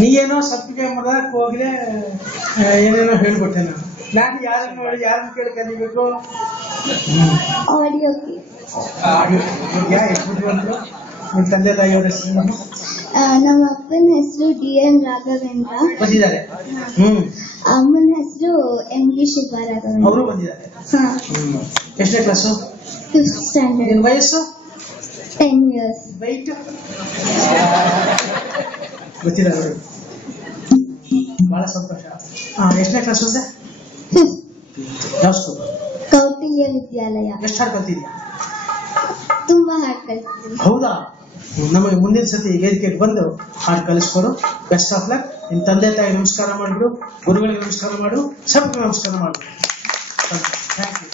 ನೀಗೇನೋ ಸಪ್ಪಿಗೆ ಮರಕ್ಕೆ ಹೋಗ್ಲೆ ಏನೇನೋ ಹೇಳ್ಕೊಟ್ಟೆ ನಾನು ಯಾರನ್ನ ನೋಡಿ ಯಾರನ್ನ ಕೇಳಿ ಕಲಿಬೇಕು. ನಿಮ್ಮ ತಂದೆ ತಾಯಿಯವರ ಹೆಸರು? ನಮ್ಮ ಅಪ್ಪನ ಹೆಸರು DN ರಾಘವೇಂದ್ರ ಬಂದಿದ್ದಾರೆ. ಅಮ್ಮನ ಹೆಸರು MD ಶಿಲ್ಪಾ ರಾಘವೇಂದ್ರ. ಅವರು ಬಂದಿದ್ದಾರೆ. ಎಷ್ಟನೇ ಕ್ಲಾಸು? 5th standard. ನಿನ್ನ ವಯಸ್ಸು? 10 years. ವೈಟ್ ಗೊತ್ತಿದ್ದಾರೆ ಅವರು. ಬಹಳ ಸಂತೋಷ. ಎಷ್ಟನೇ ಕ್ಲಾಸ್ ಹೋದೆ? 5th. ಯಾವ ಸ್ಕೂಲ್? ಕೌಟಿಲ್ಯ ವಿದ್ಯಾಲಯ. ಎಷ್ಟು ಹಾಡು ಕಲ್ತಿದ್ಯಾ? ತುಂಬಾ ಹಾಡು ಕಲ್ತಿದ್ದೀನಿ. ಹೌದಾ? ನಮಗೆ ಮುಂದಿನ ಸತಿ ವೇದಿಕೆಗೆ ಬಂದು ಹಾಡು ಕಲಿಸ್ಕೊಡು. Best of luck. ನಿಮ್ಮ ತಂದೆ ತಾಯಿ ನಮಸ್ಕಾರ ಮಾಡಿಬಿಡು, ಗುರುಗಳಿಗೆ ನಮಸ್ಕಾರ ಮಾಡು, ಸಬ್ಗೆ ನಮಸ್ಕಾರ ಮಾಡು. Thank you.